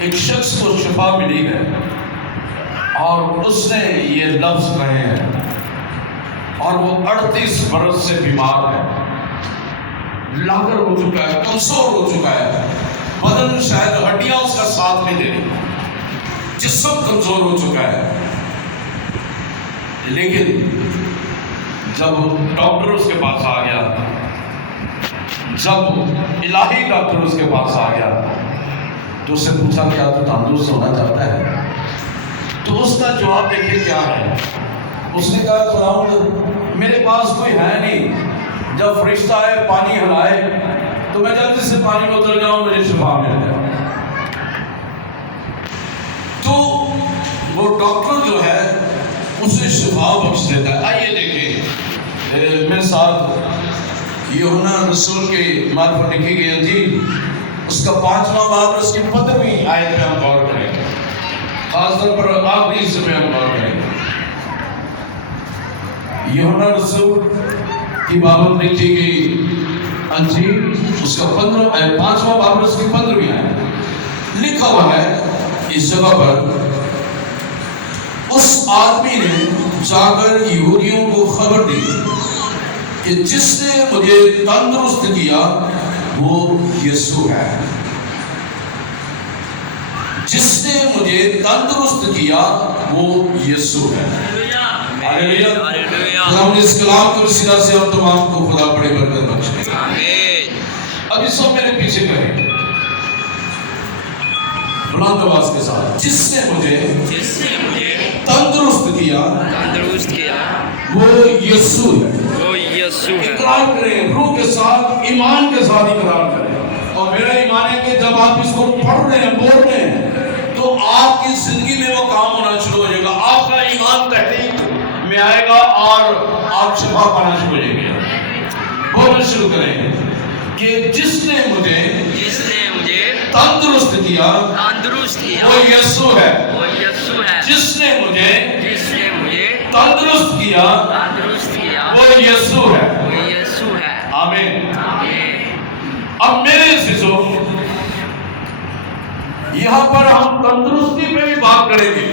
ایک شخص کو شفا ملی ہے اور اس نے یہ لفظ کہے ہیں، اور وہ 38 برس سے بیمار ہے، لاغر ہو چکا ہے، کمزور ہو چکا ہے، بدن شاید ہڈیاں اس کا ساتھ نہیں دے رہی، جسم کمزور ہو چکا ہے۔ لیکن جب ڈاکٹر اس کے پاس آ گیا، جب الہی ڈاکٹر اس کے پاس آ گیا تو اس سے پوچھا کیا تو تندرست ہونا چاہتا ہے؟ تو اس کا جواب دیکھیں کیا ہے۔ اس نے کہا خداوند میرے پاس کوئی ہے نہیں، جب فرشتہ آئے پانی ہلائے تو میں جلدی سے پانی میں اتر جاؤں، مجھے شفا مل جائے۔ تو وہ ڈاکٹر جو ہے اسے شفا بخش دیتا ہے۔ آئیے دیکھیں میرے ساتھ یوحنا رسول کی معرفت لکھی گئی انجیل، اس کا 5واں باب، اس کی 15ویں آیت پہ ہم غور کریں گے، خاص طور پر آخری حصے میں ہم غور کریں گے۔ یوحنا رسول کی بابت لکھی گئی انجیل، اس کا 5واں باب، اس کی 15ویں آیت لکھا ہوا ہے اس جگہ پر، اس آدمی نے جا کر یہودیوں کو خبر دی کہ جس نے مجھے تندرست کیا وہ یسوع ہے، جس نے مجھے تندرست کیا وہ یسوع ہے۔ ہالیلویہ۔ ہم اس کلام کو سیدھا سے ہم تمام کو خدا بڑی برکت بخشے۔ آمین۔ اب اس کو میرے پیچھے کریں بلند آواز کے ساتھ، جس نے مجھے تندرست کیا وہ یسوع ہے۔ اقرار کریں روح کے ساتھ، ایمان کے ساتھ اقرار کریں، اور میرا ایمان ہے کہ جب آپ اس کو پڑھ رہے ہیں، بول رہے ہیں، تو آپ کی زندگی میں وہ کام ہونا شروع ہو جائے گا، آپ کا ایمان تحقیق میں آئے گا اور آپ شفا پانا شروع ہو جائیں گے۔ بولنا شروع کریں کہ جس نے مجھے تندرست کیا وہ یسوع ہے، جس نے مجھے تندرست کیا وہ یسوع ہے۔ آمین۔ اب میرے عزیزو، یہاں پر ہم تندرستی پہ بھی بات کریں گے،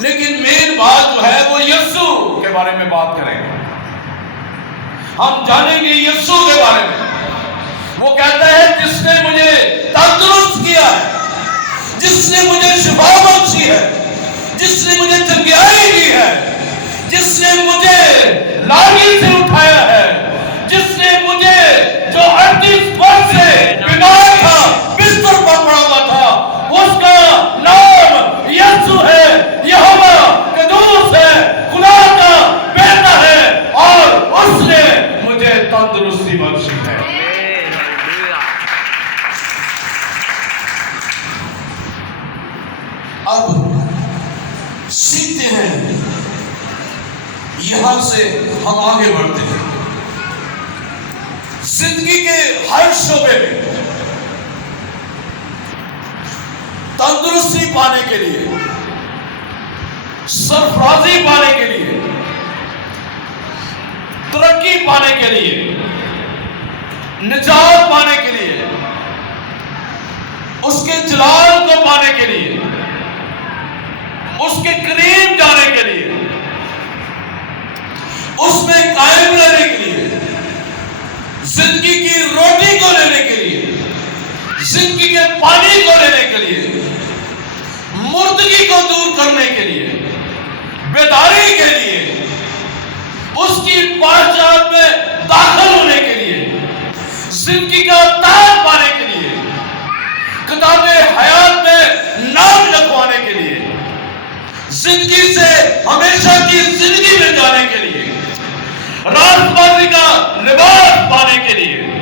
لیکن مین بات جو ہے وہ یسوع کے بارے میں بات کریں گے۔ ہم جانیں گے یسوع کے بارے میں۔ وہ کہتا ہے جس نے مجھے تندرست کیا ہے، جس نے مجھے شفا بخشی ہے، جس نے مجھے چنگیائی دی ہے، جس نے مجھے لاغر سے اٹھایا ہے، جس نے مجھے جو 38 برس سے بیمار تھا، بستر پر پڑا ہوا تھا، اس کا نام یسوع ہے، یہوہ قدوس ہے، خدا کا بیٹا ہے، اور اس نے مجھے تندرستی بخشی ہے۔ اب سیکھتے ہیں، یہاں سے ہم آگے بڑھتے ہیں زندگی کے ہر شعبے میں تندرستی پانے کے لیے، سرفرازی پانے کے لیے، ترقی پانے کے لیے، نجات پانے کے لیے، اس کے جلال کو پانے کے لیے، اس کے قریب جانے کے لیے، اس میں قائم رہنے کے لیے، زندگی کی روٹی کو لینے کے لیے، زندگی کے پانی کو لینے کے لیے، مردگی کو دور کرنے کے لیے، بیداری کے لیے، اس کی پہچان میں داخل ہونے کے لیے، زندگی کا تاج پانے کے لیے، کتاب حیات میں نام لکھوانے کے لیے، زندگی سے ہمیشہ کی زندگی میں جانے کے لیے، راست بازی کا لباس پانے کے لیے،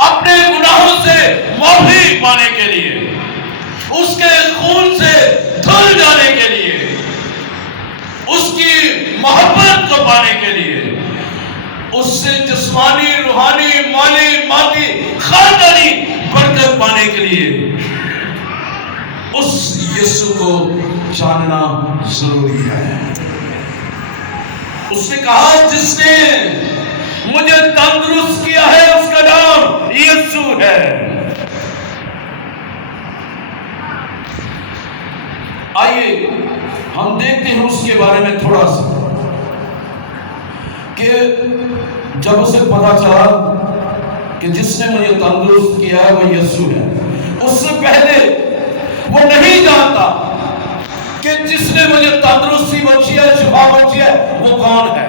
اپنے گناہوں سے معافی پانے کے لیے، اس کے خون سے دھل جانے کے لیے، اس کی محبت کو پانے کے لیے، اس سے جسمانی، روحانی، مالی، مادی، خاندانی برکت پانے کے لیے اس یسوع کو جاننا ضروری ہے۔ اس نے کہا جس نے مجھے تندرست کیا ہے اس کا نام یسوع ہے۔ آئیے ہم دیکھتے ہیں اس کے بارے میں تھوڑا سا کہ جب اسے پتا چلا کہ جس نے مجھے تندرست کیا ہے وہ یسوع ہے، اس سے پہلے وہ نہیں جانتا کہ جس نے مجھے تندرستی بخشی ہے، شفا بخشی ہے، وہ کون ہے۔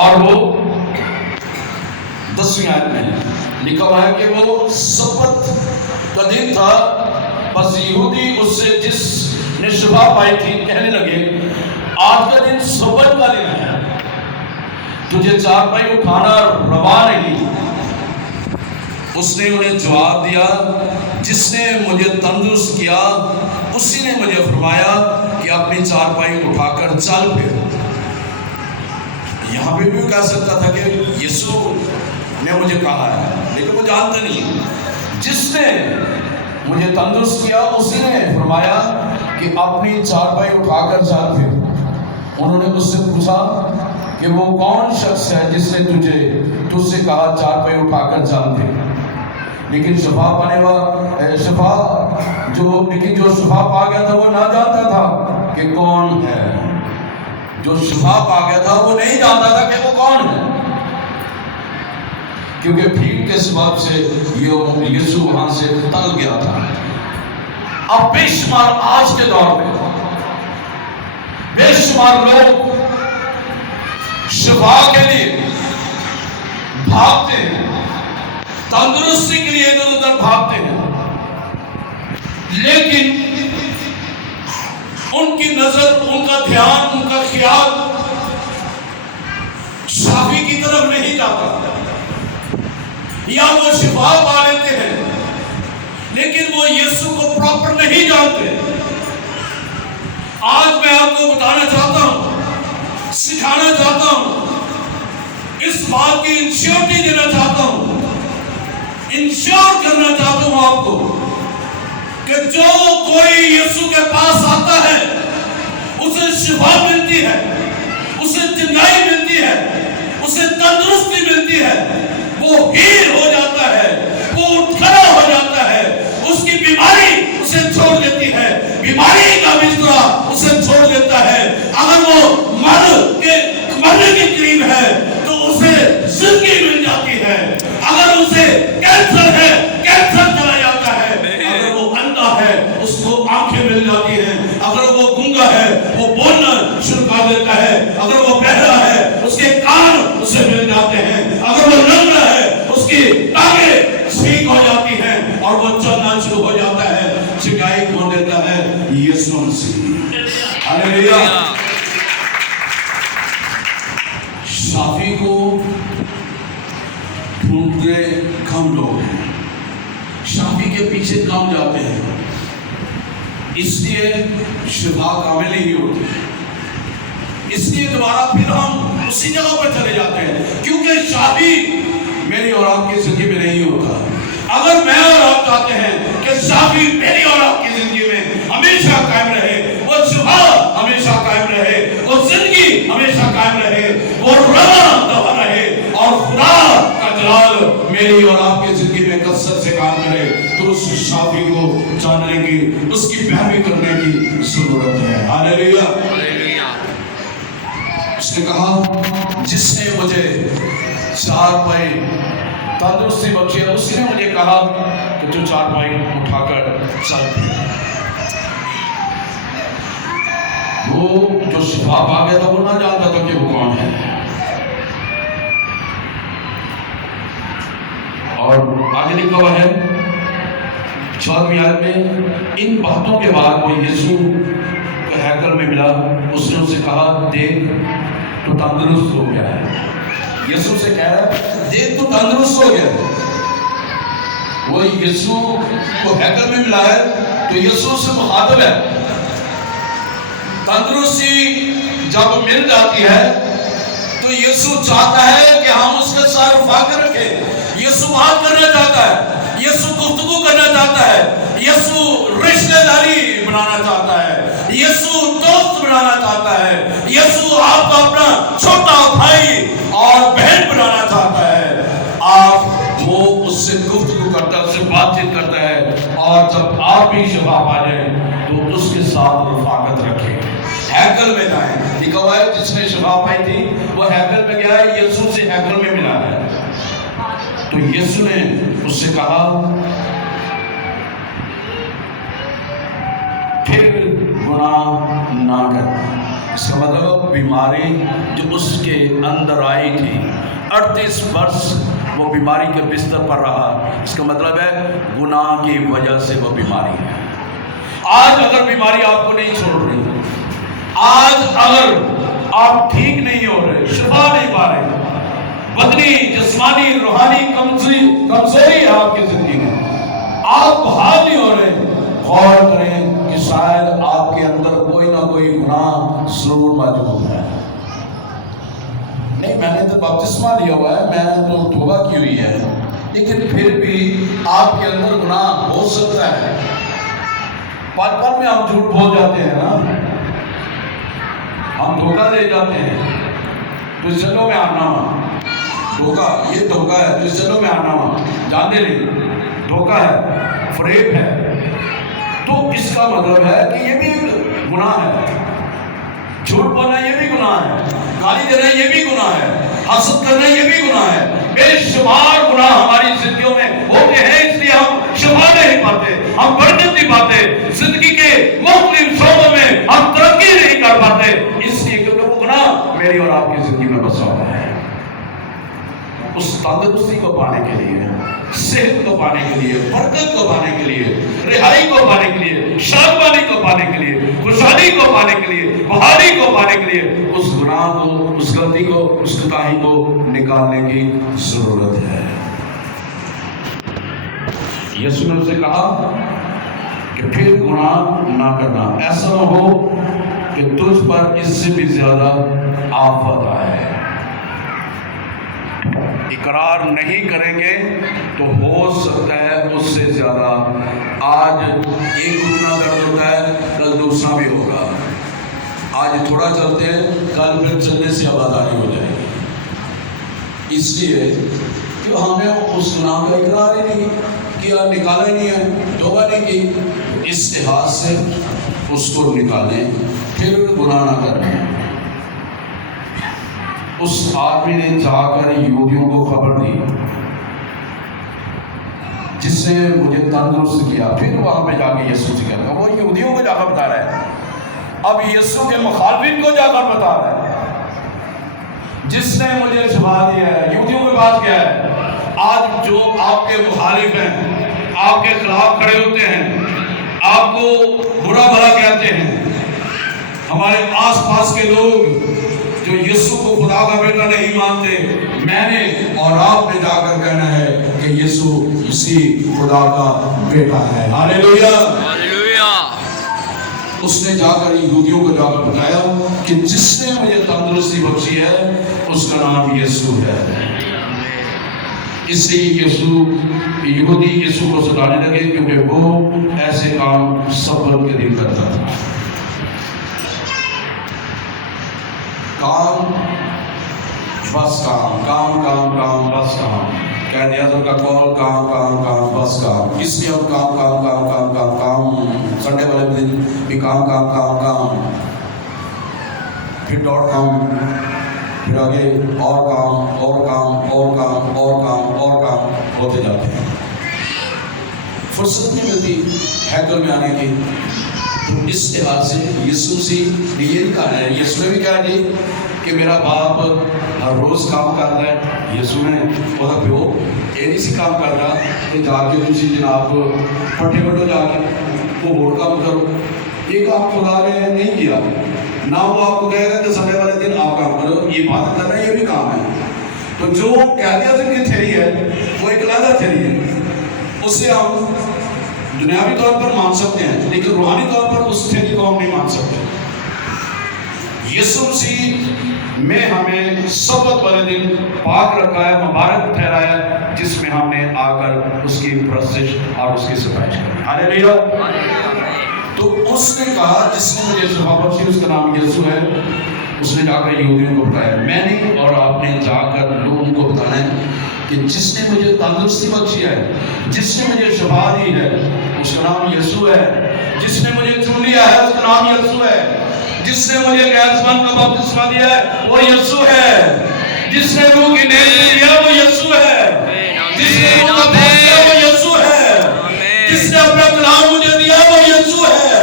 اور وہ 10ویں آیت میں لکھا ہوا ہے کہ وہ سبت کا دن تھا، بس یہودی اس سے جس نے شفا پائی تھی کہنے لگے آج کا دن سبت کا دن ہے، تجھے چارپائی اٹھانا روا نہیں۔ اس نے انہیں جواب دیا جس نے مجھے تندرست کیا اسی نے مجھے فرمایا کہ اپنی چارپائی اٹھا کر چل پھر۔ یہاں پہ بھی کہہ سکتا تھا کہ یسوع نے مجھے کہا ہے، لیکن وہ جانتا نہیں۔ جس نے مجھے تندرست کیا اسی نے فرمایا کہ اپنی چارپائی اٹھا کر چل پھر۔ انہوں نے اس سے پوچھا کہ وہ کون شخص ہے جس نے تجھ سے کہا چارپائی اٹھا کر چل پھر؟ لیکن جو شفا پا گیا تھا وہ نہ جانتا تھا کہ کون ہے۔ جو شفا پا گیا تھا وہ نہیں جانتا تھا کہ وہ کون ہے، کیونکہ بھیڑ کے سبب سے یسوع وہاں سے ٹل گیا تھا۔ اب بے شمار آج کے دور میں بے شمار لوگ شفا کے لیے بھاگتے ہیں، تندرستی کے لیے ادھر ادھر بھاگتے ہیں، لیکن ان کی نظر، ان کا دھیان، ان کا خیال شافی کی طرف نہیں جاتا، یا وہ شفا پا لیتے ہیں لیکن وہ یسوع کو پراپر نہیں جانتے۔ آج میں آپ کو بتانا چاہتا ہوں، سکھانا چاہتا ہوں، اس بات کی انشیورٹی دینا چاہتا ہوں، انشور کرنا چاہتا ہوں آپ کو کہ جو کوئی یسوع کے پاس آتا ہے اسے شفا ملتی ہے، اسے چنگائی ملتی ہے، اسے تندرستی ملتی ہے، وہ ہیل ہو جاتا ہے، وہ اٹھ کھڑا ہو جاتا ہے، اس کی بیماری اسے چھوڑ دیتی ہے، بیماری کا بستر اسے چھوڑ دیتا ہے۔ اگر وہ مرنے کے قریب ہے تو اسے زندگی مل جاتی ہے، اگر اسے کینسر ہے کینسر چلا جاتا ہے، اگر وہ اندھا ہے اس کو آنکھیں مل جاتی ہیں، اگر وہ گونگا ہے وہ بولنا شروع کر دیتا ہے، اگر وہ بہرا ہے اس کے کان اسے مل جاتے ہیں، اگر وہ لنگڑا ہے اس کی ٹانگیں ٹھیک ہو جاتی ہیں اور وہ چلنا شروع ہو جاتا ہے۔ چنگائی کون دیتا ہے؟ یسوع مسیح۔ ہاللیلویا۔ شافی کو ڈھونڈتے کم لوگ ہیں، شافی کے پیچھے کم جاتے ہیں، اس لیے شفا کامل نہیں ہوتی، اس لیے دوبارہ پھر ہم اسی جگہ پر چلے جاتے ہیں، کیونکہ شافی میری اور آپ کی زندگی میں نہیں ہوتا۔ اگر میں اور آپ چاہتے ہیں کہ شافی میری اور آپ کی زندگی میں ہمیشہ قائم رہے، وہ شفا ہمیشہ قائم رہے، وہ زندگی ہمیشہ قائم رہے، وہ رواں دوا رہے، اور خدا کا جلال میری اور آپ کی زندگی میں کثرت سے کام کرے، تو اس شافی کو جاننے کی، اس کی پیروی کرنے کی ضرورت ہے۔ ہاللیلویا۔ اس نے کہا جس نے مجھے چارپائی تندرستی بخشی ہے اسی نے مجھے کہا کہ تو چارپائی اٹھا کر چل پھر۔ وہ جو شفا پا گیا تھا وہ نہ جانتا تھا کہ وہ کون ہے۔ اور آگے لکھا ہوا ہے 14ویں آیت میں، ان باتوں کے بعد وہ یسوع کو ہیکل میں ملا، اس نے اسے کہا دیکھ تو تندرست ہو گیا ہے۔ یسوع سے کہہ رہا ہے دیکھ تو تندرست ہو گیا۔ وہ یسوع کو ہیکل میں ملا ہے تو یسوع سے مخاطب ہے۔ تندرستی جب مل جاتی ہے تو یسوع چاہتا ہے کہ ہم اس کے ساتھ رفاقت رکھیں۔ یسوع بات کرنا چاہتا ہے، یسوع گفتگو کرنا چاہتا ہے، یسوع رشتہ داری بنانا چاہتا ہے، یسوع دوست بنانا چاہتا ہے، یسوع آپ کا اپنا چھوٹا بھائی اور بہن بنانا چاہتا ہے۔ آپ وہ اس سے گفتگو کرتا ہے، اس سے بات چیت کرتا ہے، اور جب آپ بھی شفا پا جائیں تو اس کے ساتھ رفاقت رکھیں۔ ہیکل میں جائیں، لکھا ہوا ہے جس نے شفا پائی تھی وہ ہیکل میں گیا ہے، یسوع سے ہیکل میں ملا ہے۔ تو یسوع نے اس سے کہا پھر گناہ نہ کرنا۔ اس کا مطلب بیماری جو اس کے اندر آئی تھی 38 برس وہ بیماری کے بستر پر رہا، اس کا مطلب ہے گناہ کی وجہ سے وہ بیماری ہے۔ آج اگر بیماری آپ کو نہیں چھوڑ رہی، آج اگر آپ ٹھیک نہیں ہو رہے، شفا نہیں پا رہے، بدنی جسمانی روحانی کمزوری ہے آپ کی زندگی میں، آپ بحال نہیں ہو رہے، غور کریں کہ شاید آپ کے اندر کوئی نہ کوئی گناہ ضرور موجود ہے۔ نہیں، میں نے تو بپتسمہ لیا ہوا ہے، میں نے تو توبہ کی ہوئی ہے، لیکن پھر بھی آپ کے اندر گناہ ہو سکتا ہے۔ پل پل میں ہم جھوٹ بول جاتے ہیں نا، ہم دھوکہ دے جاتے ہیں، تو اس جگہ میں آنا ہوا دھوکہ، یہ دھوکہ ہے، تو اس جگہ میں آنا ہوا جانتے نہیں، دھوکہ ہے، فریب ہے۔ تو اس کا مطلب ہے کہ یہ بھی گناہ ہے، جھوٹ بولنا یہ بھی گناہ ہے، گالی دینا یہ بھی گناہ ہے، حسد کرنا یہ بھی گناہ ہے۔ بے شمار گناہ ہماری زندگیوں میں ہوتے ہیں، اس لیے ہم شفا نہیں پاتے، ہم برکت نہیں پاتے، زندگی کے مختلف شعبوں میں ہم ترقی نہیں کر پاتے، اس لیے کیونکہ وہ گناہ میری اور آپ کی زندگی میں بسا ہوا ہے۔ اس تندرستی کو پانے کے لیے، صحت کو پانے کے لیے، برکت کو پانے کے لیے، رہائی کو پانے کے لیے، شادمانی کو پانے کے لیے، خوشحالی کو پانے کے لیے، بحالی کو پانے کے لیے اس گناہ کو، اس غلطی کو، اس کوتاہی کو نکالنے کی ضرورت ہے۔ یسوع نے اسے کہا کہ پھر گناہ نہ کرنا، ایسا نہ ہو کہ تجھ پر اس سے بھی زیادہ آفت آئے۔ اقرار نہیں کریں گے تو ہو سکتا ہے اس سے زیادہ، آج ایک گناہ درد ہوتا ہے، کل دوسرا بھی ہوگا، آج تھوڑا چلتے ہیں، کل پھر چلنے سے آبادانی ہو جائے گی۔ اس لیے کہ ہم نے اس گناہ کا اقرار ہی نہیں کیا، نکالا ہی نہیں ہے، توبہ نہیں کی، اس لحاظ سے اس کو نکالیں، پھر گناہ نہ کریں۔ اس آدمی نے جا کر یہودیوں کو خبر دی جس سے مجھے تندرست کیا، پھر وہاں پہ جا کے یسوع سے کہتا، وہ یہودیوں کو جا کر بتا رہا ہے، اب یسوع کے مخالفین کو جا کر بتا رہا ہے، جس نے مجھے شفا دیا ہے، یہودیوں کے پاس گیا ہے۔ آج جو آپ کے مخالف ہیں، آپ کے خلاف کھڑے ہوتے ہیں، آپ کو برا بھلا کہتے ہیں، ہمارے آس پاس کے لوگ جو یسوع کو خدا کا بیٹا نہیں مانتے، میں نے اور آپ نے جا کر کہنا ہے کہ یسوع مسیح خدا کا بیٹا ہے۔ ہاللیلویہ، ہاللیلویہ۔ اس نے جا کر یہودیوں کو جا کر بتایا کہ جس نے مجھے تندرستی بخشی ہے اس کا نام یسوع ہے۔ اس لیے یہودی یسوع کو ستانے لگے کیونکہ وہ ایسے کام سبت کے دن کرتا تھا۔ کام بس کام، کام کام کام بس کام، قائد اعظم کا قول، کام کام کام بس کام، اس لیے ہم کام کام کام کام کام کام، سنڈے والے دن بھی کام کام کام کام، پھر ڈاٹ کام، پھر آگے اور کام اور کام اور کام اور کام اور کام ہوتے جاتے ہیں، فرصت نہیں ملتی ہیکل میں آنے کی۔ تو اس لحاظ سے یسوع سے یہ کہا ہے، یسوع نے بھی کہا جی کہ میرا باپ ہر روز کام کر رہا ہے۔ یسوع نے بولا پیو یہ نہیں سی کام کر رہا کہ جا کے تجھے جناب پٹھے بٹو جا کے وہ اور کام کرو، یہ کام خدا نے نہیں کیا، نہ وہ آپ کو کہے گا کہ سنڈے والے دن آپ کام کرو، یہ بات کرنا یہ بھی کام ہے۔ تو جو قائد اعظم کی تھیوری ہے وہ ایک علیحدہ تھیوری ہے، اسے ہم دنیاوی طور پر مان سکتے ہیں لیکن روحانی طور پر اس تھیوری کو ہم نہیں مان سکتے۔ یسوع مسیح میں ہمیں سبت والے دن پاک رکھا ہے، مبارک ٹھہرایا ہے، جس میں ہم نے آ کر اس کی پرستش اور اس کی ستائش کی۔ ہاللیلویہ۔ تو اس نے کہا جس نے مجھے شفا بخشی اس کا نام یسوع ہے، اس نے جا کر یہودیوں کو بتایا، میں نے اور آپ نے جا کر لوگوں کو بتانا ہے کہ جس نے مجھے تندرستی بخشی ہے، جس نے مجھے شفا دی ہے، اس کا نام یسوع ہے۔ جس نے مجھے چن لیا ہے، اس کا نام یسوع ہے۔ جس نے مجھے غیرتمند کا بپتسمہ دیا ہے، وہ یسوع ہے۔ جس نے روح کی نعمت دیا وہ یسوع ہے۔ جس نے روح کا پھول دیا وہ یسوع ہے۔ جس نے اپنا کلام مجھے دیا وہ یسوع ہے۔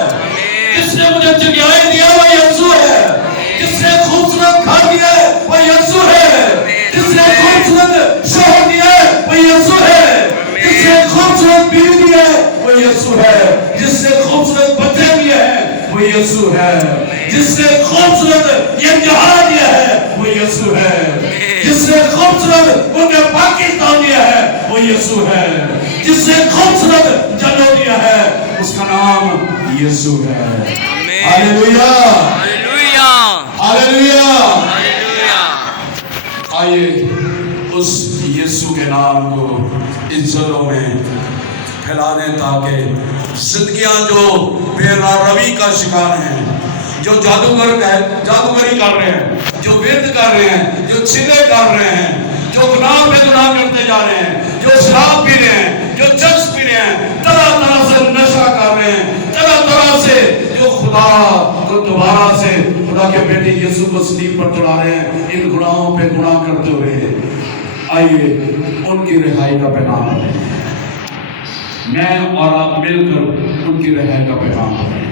جس نے مجھے جگہائیں دیا وہ یسوع ہے۔ جس نے خوبصورت گھر دیا ہے وہ یسوع ہے۔ جس نے خوبصورت شوہر دیا ہے وہ یسوع ہے۔ جس نے خوبصورت بیوی دیا ہے وہ یسوع ہے۔ جس نے خوبصورت بچے دیے ہیں وہ یسوع ہے۔ جس نے خوبصورت یہ جہاں دیا ہے وہ یسوع ہے۔ جس نے خوبصورت انہیں پاکستان دیا ہے وہ یسوع ہے۔ جس نے خوبصورت جنو دیا ہے اس کا نام یسوع ہے۔ ہاللویا، ہاللویا، آئیے اس یسوع کے نام کو ان جگہوں میں پھیلانے تاکہ زندگیاں جو بے روی کا شکار ہیں، جو جادوگری کر رہے ہیں، جو ورد کر رہے ہیں، جو چھلے کر رہے ہیں، جو گناہ پہ گناہ کرتے جا رہے ہیں، جو شراب پی رہے ہیں، جو چرس پی رہے ہیں، طرح طرح سے نشہ کر رہے ہیں، طرح طرح سے جو خدا کو دوبارہ سے خدا کے بیٹے یسوع کو صلیب پر چڑھا رہے ہیں، ان گناہوں پہ گناہ کرتے ہوئے، آئیے ان کی رہائی کا پیغام ہے۔ میں اور آپ مل کر ان کی رہائی کا پیغام ہے۔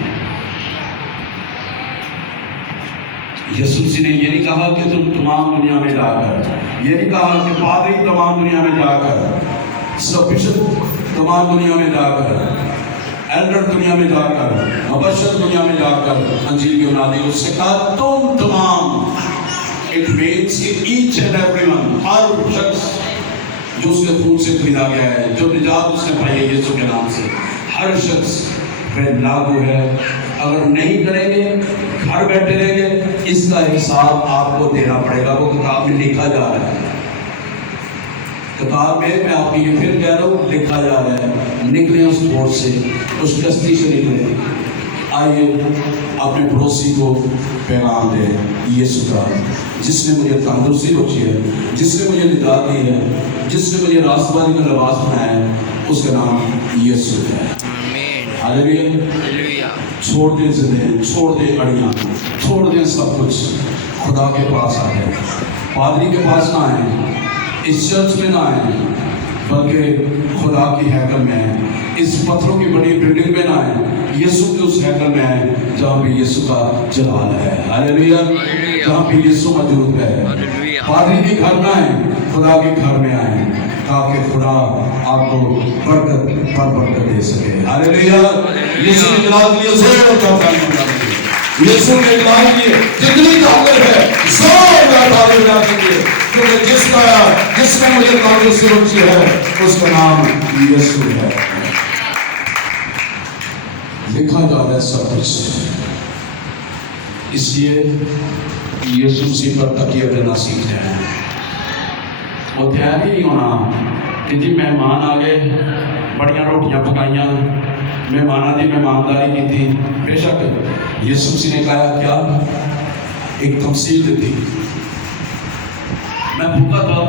یسوع نے یہ نہیں کہا کہ تم تمام دنیا میں جا کر، یہ نہیں کہا کہ پادری تمام دنیا میں جا کر، سب بشپ تمام دنیا میں جا کر، ایلڈر دنیا میں جا کر، مبشر دنیا میں جا کر انجیل کی بنا دی۔ اس سے کہا تم تمام، اٹ مینس کہ ایچ اینڈ ایوری ون، ہر شخص جو اس کے خون سے خریدا گیا ہے، جو نجات اس نے پائی ہے یسوع کے نام سے، ہر شخص پہ لاگو ہے۔ اگر نہیں کریں گے، گھر بیٹھے رہیں گے، اس کا حساب آپ کو دینا پڑے گا۔ وہ کتاب میں لکھا جا رہا ہے، کتاب میں آپ کی یہ پھر کہہ رہا ہوں، لکھا جا رہا ہے۔ نکلیں اس بوٹ سے، اس کشتی سے نکلیں۔ آئیے اپنے پڑوسی کو پیغام دیں یسوع کا، جس نے مجھے تندرستی بخشی ہے، جس نے مجھے نجات دی ہے، جس نے مجھے راست بازی کا لباس بنایا ہے، اس کا نام یسوع ہے۔ ہاللویا۔ چھوڑ دیں زندگی، چھوڑ دیں اڑیاں، چھوڑ دیں سب کچھ، خدا کے پاس آ جائیں۔ پادری کے پاس نہ آئیں، اس چرچ میں نہ آئیں، بلکہ خدا کی ہیکل میں آئیں۔ اس پتھروں کی بڑی بلڈنگ میں نہ آئیں، یسوع کے اس ہیکل میں آئیں جہاں پہ یسوع کا جلال ہے۔ ہاللویا، جہاں پہ یسوع موجود ہے۔ پادری کے گھر میں آئیں، خدا کے گھر میں آئیں، تاکہ خدا آپ کو برکت پر برکت دے سکے۔ ہاللویا، یسوع کے جلال کے لیے زور کا تعلیم بنا دیجیے۔ یسوع کے جلال کے لیے جتنی طاقت ہے زور کا تعلیم بنا دیجیے، کیونکہ جس نے مجھے تندرستی بخشی ہے اس کا نام یسوع ہے۔ لکھا جا رہا ہے سب کچھ، اس لیے یسوع مسیح پر تکیہ کرنا سیکھ جائیں۔ وہ تیار ہی نہیں ہونا کہ جی مہمان آ گئے، بڑیاں روٹیاں پکائیاں، مہمانوں کی مہمانداری کی تھی۔ بے شک یسوع مسیح نے کہا کیا ایک تمثیل دی تھی، میں بھوکا تھا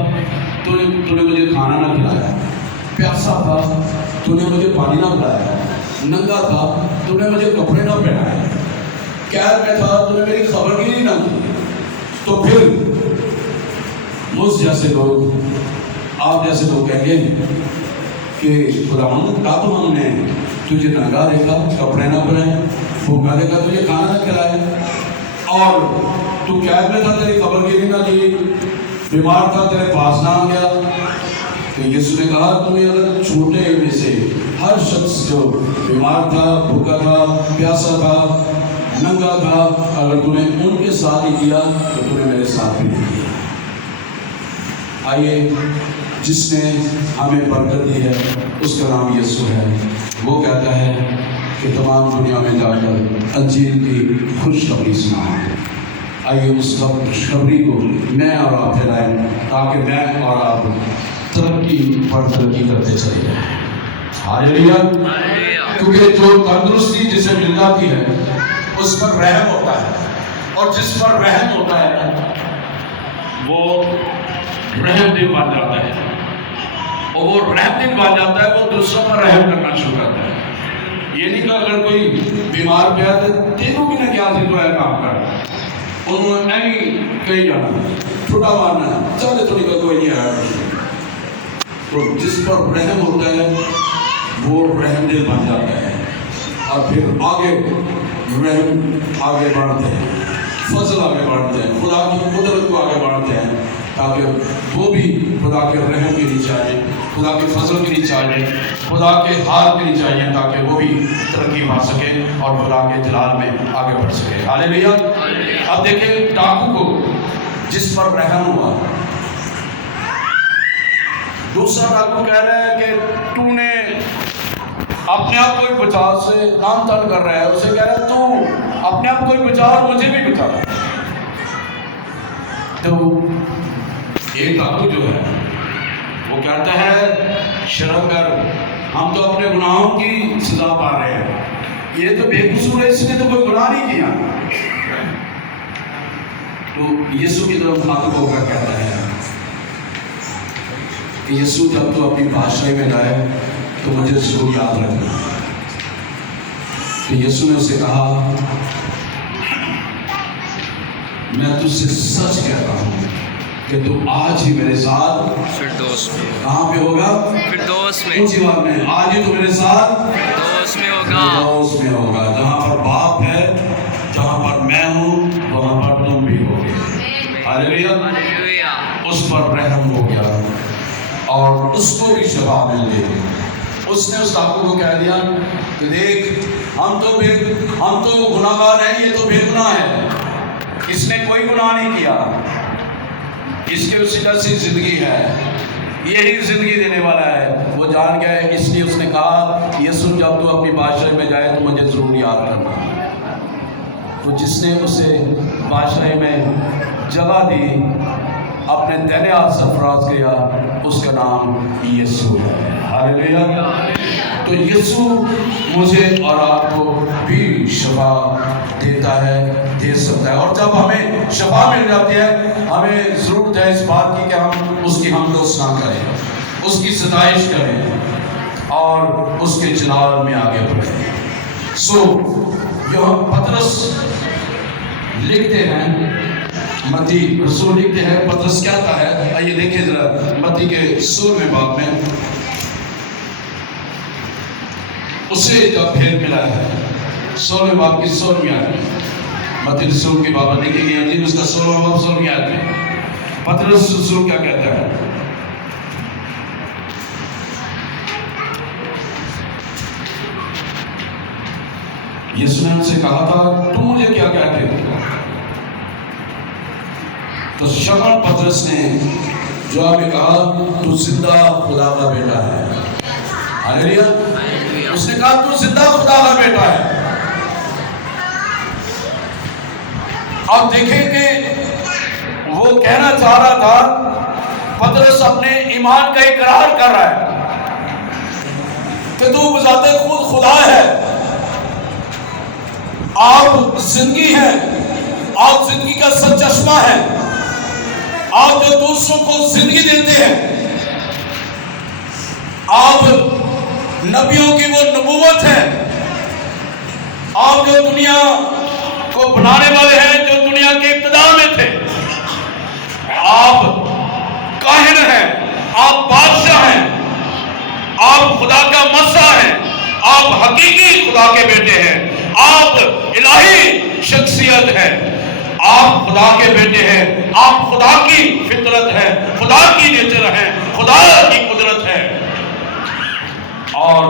تو نے مجھے کھانا نہ کھلایا، پیاسا تھا تو نے مجھے پانی نہ پلایا، ننگا تھا تو نے مجھے کپڑے نہ پہنائے، قید میں تھا تو نے میری خبر گیری نہ کی۔ تو پھر مجھ جیسے لوگ، آپ جیسے لوگ کہیں گے کہ خداوند کب ہم نے تجھے ننگا دیکھا، کپڑے نہ پہنائے، بھوکا دیکھا، تجھے کھانا نہ کھلائے، اور تو قید میں تھا تیری خبر گیری نہ لی، بیمار تھا تیرے پاس نہ آ گیا۔ تو یسوع نے کہا تمہیں اگر چھوٹے میں سے ہر شخص جو بیمار تھا، بھوکا تھا، پیاسا تھا، ننگا تھا، اگر تمہیں ان کے ساتھ ہی کیا تو تمہیں میرے ساتھ بھی نہیں کیا۔ آئیے جس نے ہمیں برکت دی ہے اس کا نام یسوع ہے۔ وہ کہتا ہے کہ تمام دنیا میں جا کر انجیل کی خوشخبری سناؤ۔ آئیے اس خوشخبری کو میں اور آپ پھیلائیں تاکہ میں اور آپ ترقی پر ترقی کرتے چلے جائیں۔ ہاللویا، کیونکہ جو تندرستی جسے مل جاتی ہے اس پر رحم ہوتا ہے، اور جس پر رحم ہوتا ہے وہ رحم دل بن جاتا ہے۔ اور وہ رحم دل بن جاتا ہے، وہ دوسروں پر رحم کرنا شروع کرتا ہے۔ یہ نہیں کہ اگر کوئی بیمار پہ ہے تو تینوں کی نہ کیا سی تو ہے کام کر انہوں نے نہیں کہیں جانا چھوٹا مارنا ہے چلے تھوڑی کا کوئی نہیں آیا۔ تو جس پر رحم ہوتا ہے وہ رحم دل بن جاتا ہے اور پھر آگے رحم آگے بڑھتے ہیں، فضل آگے بڑھتے ہیں، خدا کی قدرت کو آگے بڑھتے ہیں تاکہ وہ بھی خدا کے رحم کے نیچے آئے، خدا کے فضل کے نیچے آئے، خدا کے ہاتھ کے نیچے آئے تاکہ وہ بھی ترقی پا سکے اور خدا کے جلال میں آگے بڑھ سکے۔ ہاللیلویا۔ اب دیکھیں ڈاکو کو جس پر رحم ہوا، دوسرا ڈاکو کہہ رہا ہے کہ تو نے اپنے آپ کو بچا سے نام تن کر رہا ہے، اسے کہہ رہا ہے تو اپنے آپ کو بچا اور مجھے بھی بچا۔ تو ایک ڈاکو جو ہے وہ کہتا ہے شرم کر، ہم تو اپنے گناہوں کی سزا پا رہے ہیں، یہ تو بے قصور ہے، اس نے تو کوئی گناہ نہیں کیا۔ تو یسوع کی طرف مخاطب ہو کر کہتا ہے کہ یسوع جب تو اپنی بادشاہی میں جائے تو مجھے ضرور یاد رکھنا۔ تو یسوع نے اسے کہا میں تجھ سے سچ کہتا ہوں کہ تو آج ہی میرے ساتھ فردوس میں کہاں پہ ہوگا؟ فردوس میں اونچی بات میں آج ہی تو میرے ساتھ فردوس میں ہوگا، فردوس میں ہوگا، جہاں پر باپ ہے، جہاں پر میں ہوں، وہاں پر تم بھی ہوگے۔ ہاللیلویا۔ ہاللیلویا۔ اس پر رحم ہو گیا اور اس کو بھی شفا مل گئی۔ اس نے اس ڈاکو کو کہہ دیا کہ دیکھ ہم تو گناہ گار ہیں، یہ تو بے گناہ ہے، اس نے کوئی گناہ نہیں کیا، اس کے وسیلہ سے زندگی ہے، یہی زندگی دینے والا ہے۔ وہ جان گیا ہے، اس لیے اس نے کہا یسوع جب تو اپنی بادشاہی میں جائے تو مجھے ضرور یاد کرنا۔ تو جس نے اسے بادشاہی میں جگہ دی، اپنے دہنے ہاتھ سرفراز کیا، اس کا نام یسوع ہے۔ ہاللیلویا۔ تو یسوع مجھے اور آپ کو بھی شفا دیتا ہے، دے سکتا ہے، اور جب ہمیں شفا مل جاتی ہے ہمیں ضرورت ہے اس بات کی کہ ہم اس کی حمد و ثنا کریں، اس کی ستائش کریں اور اس کے جلال میں آگے بڑھیں۔ پطرس لکھتے ہیں، متی رسول لکھتے ہیں، پطرس کیا کہتا ہے، آئیے دیکھیں ذرا متی کے 16ویں باب میں اسے جب بھیٹ ملا ہے، 16ویں باب کی 16ویں آیت میں متی رسول کی بابا لکھی گئی ہے، اس کا 16واں باب 16ویں آیت میں پطرس رسول کیا کہتا ہے؟ یسوع نے ان سے کہا تھا تو مجھے کیا کہتے ہو؟ تو شمعون پطرس نے جواب میں کہا تو زندہ خدا کا بیٹا ہے۔ ہاللیلویا۔ اس نے کہا تو زندہ خدا کا بیٹا ہے۔ آپ دیکھیں کہ وہ کہنا چاہ رہا تھا، پطرس اپنے ایمان کا اقرار کر رہا ہے کہ تو بذات خود خدا ہے، آپ زندگی ہیں، آپ زندگی کا سچ چشمہ ہے، آپ جو دوسروں کو زندگی دیتے ہیں، آپ نبیوں کی وہ نبوت ہے، آپ جو دنیا کو بنانے والے ہیں، جو دنیا کے ابتدا میں تھے، آپ کاہن ہیں، آپ بادشاہ ہیں، آپ خدا کا مسیح ہیں، آپ حقیقی خدا کے بیٹے ہیں، آپ الہی شخصیت ہیں، آپ خدا کے بیٹے ہیں، آپ خدا کی فطرت ہے، خدا کی نیچر ہے، خدا کی قدرت ہے، اور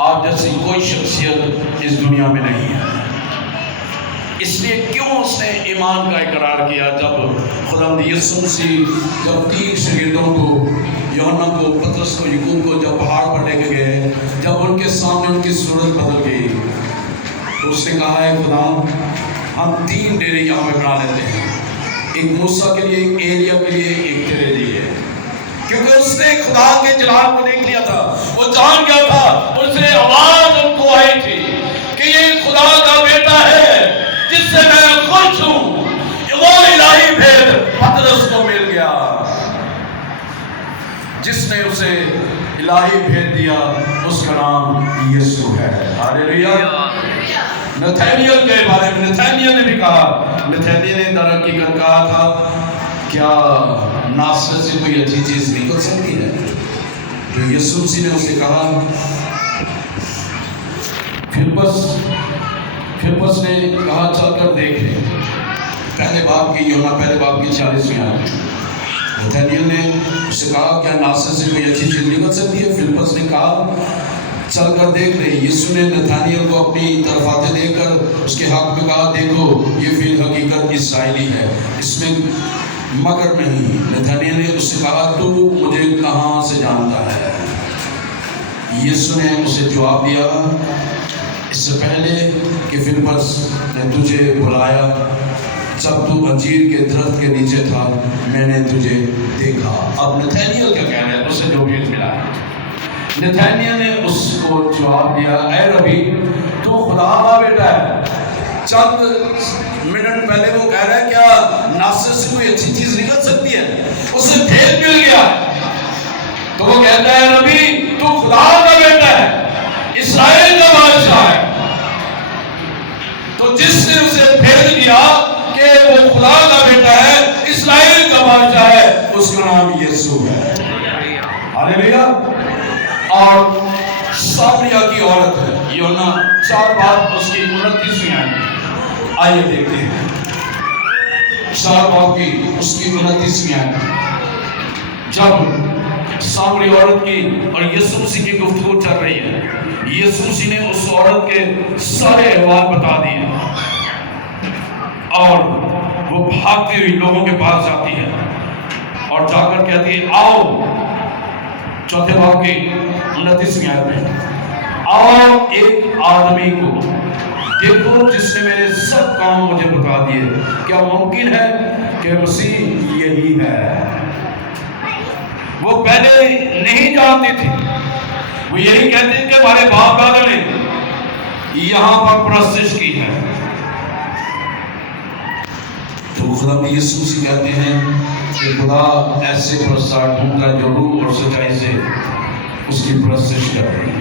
آپ جیسی کوئی شخصیت اس دنیا میں نہیں ہے۔ اس لیے کیوں اس نے ایمان کا اقرار کیا؟ جب خداوند یسوع مسیح جب 3 شاگردوں کو، یوحنا کو، پطرس کو، یعقوب کو جب پہاڑ پر لے کے گئے، جب ان کے سامنے ان کی صورت بدل گئی تو اس نے کہا ہے خداوند ہم 3 ڈیرے یہاں میں بنا لیتے ہیں، ایک موسیٰ کے لیے، ایک ایلیا کے لیے، ایک تیرے لیے، کیونکہ اس نے خدا کے جلال کو دیکھ لیا تھا، وہ جان گیا تھا، اس سے آواز ان کو آئی تھی کہ یہ خدا کا بیٹا ہے جس سے میں خوش ہوں۔ وہ الہی بھید پطرس کو مل گیا جس نے اسے الہی بھیج دیا، اس کا نام یسوع ہے۔ ہاللیلویا۔ نتھانیل کے بارے میں نتھانیل نے بھی کہا، نتھانیل نے در حقیقت کہا تھا کیا ناصرت سے کوئی اچھی چیز نکل سکتی ہے؟ جو یسوع مسیح نے اسے کہا، فلپس نے کہا چل کر دیکھ لے، پہلے باپ کی یوحنا پہلے باپ کی 40ویں آیت۔ نتھانیل نے اسے کہا کیا ناصرت سے کوئی اچھی چیز نکل سکتی ہے؟ فلپس نے کہا چل کر دیکھ لے۔ یسوع نے نتھانیل کو اپنی طرف آتے دیکھ کر اس کے حق میں کہا، دیکھو یہ فی الحقیقت اسرائیلی ہے، اس میں مکر نہیں۔ نتھانیل نے اس سے کہا تو مجھے کہاں سے جانتا ہے؟ یسوع نے اسے جواب دیا، اس سے پہلے کہ فلپس نے تجھے بلایا، جب تو انجیر کے درخت کے نیچے تھا، میں نے تجھے دیکھا۔ اب نتھانیل کیا کہہ رہا ہے؟ اسے جو بھیج ملا ہے، نتھانیل نے اس کو جواب دیا، اے ربی تو خدا کا بیٹا ہے۔ چند منٹ پہلے وہ کہہ رہا ہے کیا ناصرت سے کوئی اچھی چیز نکل سکتی ہے؟ اسے بھیج مل گیا تو وہ کہتا ہے ربی تو خدا کا بیٹا ہے، اسرائیل کا بادشاہ ہے۔ تو جس نے اسے بھیج دیا کہ وہ خدا کا بیٹا ہے، اسرائیل کا بادشاہ ہے، اس کا نام یسوع ہے۔ ہاللیلویا۔ اور سامریہ کی عورت ہے، یوحنا 4 باب اس کی 29ویں آیت، آئیے دیکھتے ہیں 4 باب کی اس کی 29ویں آیت۔ جب سامری عورت کی اور یسوع مسیح کی گفتگو چل رہی ہے، یسوع مسیح نے اس عورت کے سارے احوال بتا دیے اور وہ بھاگتی ہوئی لوگوں کے پاس جاتی ہے اور جا کر کہتی ہے، آؤ، 4 باب کی 29ویں آیت میں، آؤ ایک آدمی کو دیکھو جس نے میرے سب کام مجھے بتا دیے، کیا ممکن ہے کہ مسیح یہی ہے؟ وہ پہلے نہیں جانتی تھی، وہ یہی کہتے ہیں کہ ہمارے باپ دادا نے یہاں پر پرستش کی ہے۔ تو خدا میں یسوع سے کہتے ہیں کہ خدا ایسے پرستار ڈھونڈتا جو روح اور سچائی سے اس کی پرستش کر رہی ہے۔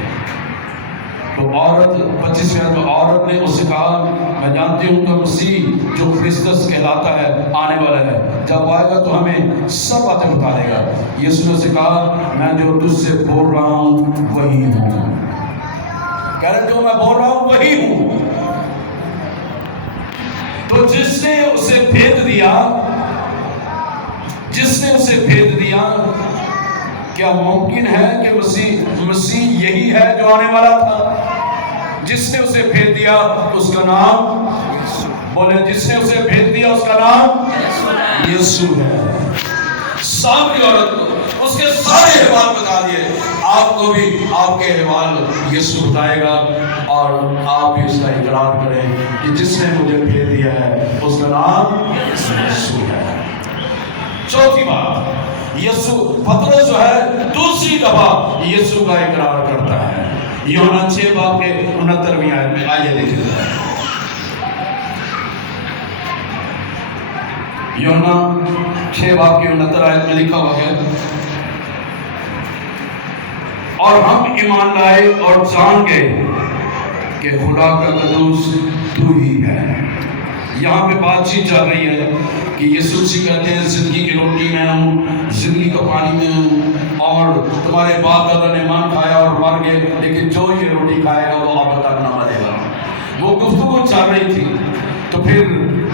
تو عورت 25ویں آیت میں عورت نے اس سے کہا، میں جانتی ہوں کہ مسیح جو کرسٹس کہلاتا ہے آنے والا ہے، جب آئے گا تو ہمیں سب باتیں بتا دے گا۔ یسوع نے اسے کہا، میں جو تجھ سے بول رہا ہوں وہی ہوں۔ کہہ رہے جو میں بول رہا ہوں وہی ہوں۔ تو جس نے اسے بھیج دیا، کیا ممکن ہے کہ مسیح یہی ہے جو آنے والا تھا؟ جس نے اسے بھیج دیا اس کا نام بولے، جس نے اسے بھیج دیا اس کا نام یسوع ہے۔ سامری عورت کو اس کے سارے احوال بتا دیے، آپ کو بھی آپ کے احوال یسوع بتائے گا اور آپ بھی اس کا اقرار کریں کہ جس نے مجھے بھیج دیا ہے اس کا نام یسوع ہے۔ چوتھی بات، یسوع پترس جو ہے دوسری دفعہ یسوع کا اقرار کرتا ہے، یوحنا 6 باب کے 69ویں آیت میں، آئیے دیکھیں۔ یوحنا 6 باب کی 69 آیت میں لکھا ہوا ہے، اور ہم ایمان لائے اور جان گئے کہ خدا کا قدوس تو ہی ہے۔ یہاں پہ بات چیت چل رہی ہے کہ یسوع مسیح کہتے ہیں زندگی کی روٹی میں ہوں، زندگی کا پانی میں ہوں، اور تمہارے باپ دادا نے مان کھایا اور مر گئے، لیکن جو یہ روٹی کھائے گا وہ اب تک نہ مرے گا۔ وہ گفتگو چل رہی تھی، تو پھر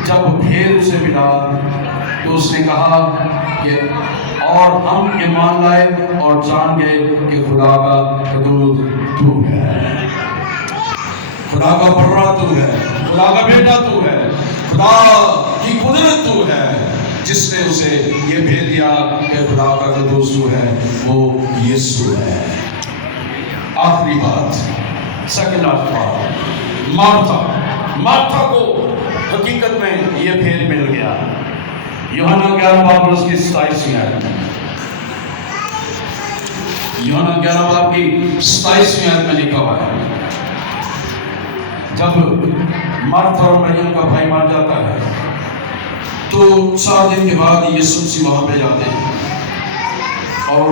جب بھیڑ اسے ملا تو اس نے کہا کہ اور ہم ایمان لائے اور جان گئے کہ خدا کا قدوس تو ہے، خدا کا بڑا تو ہے، خدا کا بیٹا تو ہے، خدا کی قدرت تو ہے، جس نے اسے یہ بھیج دیا کہ خدا کا قدوس تو ہے، وہ یسوع ہے۔ آخری بات، سیکنڈ بات، مارتھا کو حقیقت میں یہ بھیج مل گیا۔ یوحنا 11 باب اس کی 27ویں آیت میں، یوحنا 11 باب کی 27ویں آیت میں لکھا ہوا ہے، جب مرتھا اور مریم کا بھائی مر جاتا ہے تو 4 دن کے بعد یسوع مسیح وہاں پہ جاتے ہیں اور